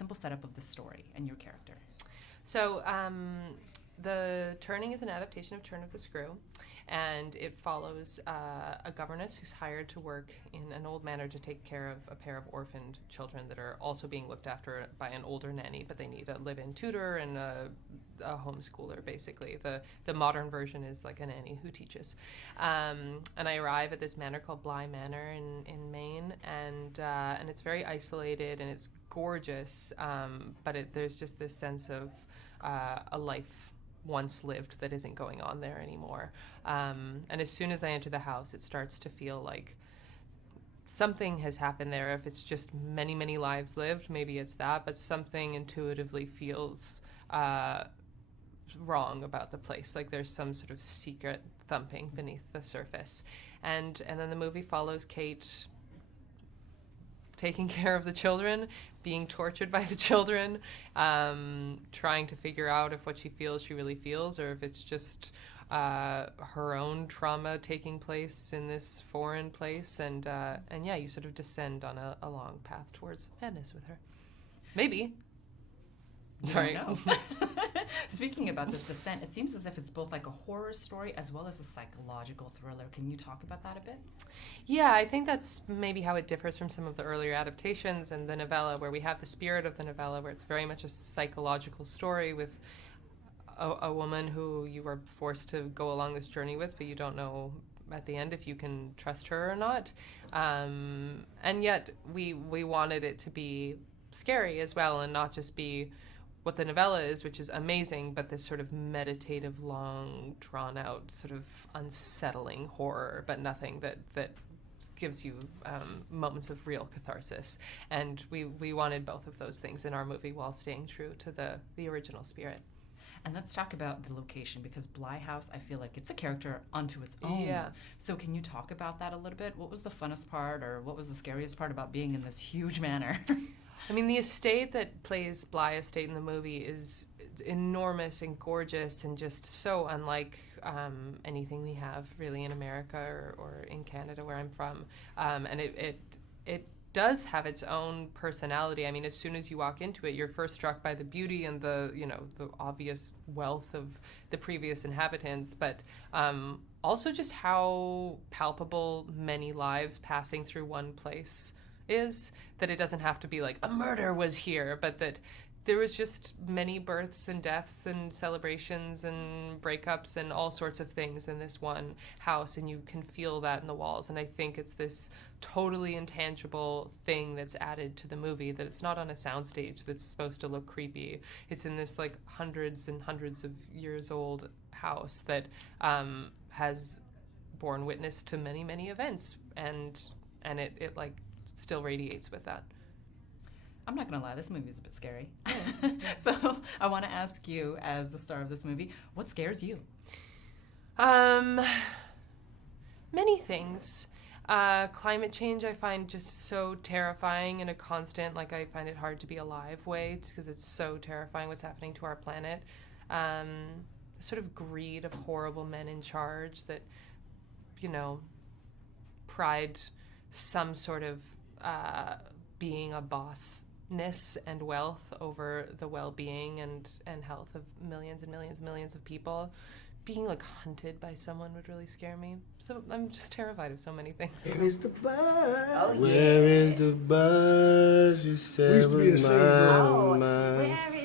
simple setup of the story and your character. So The Turning is an adaptation of Turn of the Screw, and it follows a governess who's hired to work in an old manor to take care of a pair of orphaned children that are also being looked after by an older nanny, but they need a live-in tutor and a homeschooler, basically. The modern version is like a nanny who teaches. And I arrive at this manor called Bly Manor in Maine, and it's very isolated, and it's gorgeous, but there's just this sense of a life once lived that isn't going on there anymore. And as soon as I enter the house, it starts to feel like something has happened there. If it's just many, many lives lived, maybe it's that, but something intuitively feels wrong about the place. Like there's some sort of secret thumping beneath the surface. And then the movie follows Kate taking care of the children, being tortured by the children, trying to figure out if what she feels she really feels, or if it's just her own trauma taking place in this foreign place. And yeah, you sort of descend on a long path towards madness with her. Maybe. Sorry. Speaking about this descent, it seems as if it's both like a horror story as well as a psychological thriller. Can you talk about that a bit? Yeah, I think that's maybe how it differs from some of the earlier adaptations and the novella, where we have the spirit of the novella, where it's very much a psychological story with a woman who you are forced to go along this journey with, but you don't know at the end if you can trust her or not. And yet we wanted it to be scary as well, and not just be what the novella is, which is amazing, but this sort of meditative, long, drawn-out, sort of unsettling horror, but nothing that gives you moments of real catharsis. And we wanted both of those things in our movie while staying true to the original spirit. And let's talk about the location, because Bly House, I feel like it's a character unto its own. Yeah. So can you talk about that a little bit? What was the funnest part, or what was the scariest part about being in this huge manor? I mean, the estate that plays Bly Estate in the movie is enormous and gorgeous and just so unlike anything we have really in America or in Canada, where I'm from. And it does have its own personality. I mean, as soon as you walk into it, you're first struck by the beauty and the obvious wealth of the previous inhabitants, but also just how palpable many lives passing through one place is, that it doesn't have to be like a murder was here, but that there was just many births and deaths and celebrations and breakups and all sorts of things in this one house, and you can feel that in the walls. And I think it's this totally intangible thing that's added to the movie, that it's not on a soundstage that's supposed to look creepy. It's in this like hundreds and hundreds of years old house that has borne witness to many, many events, and it like still radiates with that. I'm not going to lie, this movie is a bit scary. So I want to ask you, as the star of this movie, what scares you? Many things. Climate change I find just so terrifying in a constant, like I find it hard to be alive way, because it's so terrifying what's happening to our planet. The sort of greed of horrible men in charge that, pride some sort of being a bossness and wealth over the well-being and health of millions and millions and millions of people. Being like hunted by someone would really scare me. So I'm just terrified of so many things. Where is the buzz? Oh, where is the buzz? You said was mine. Where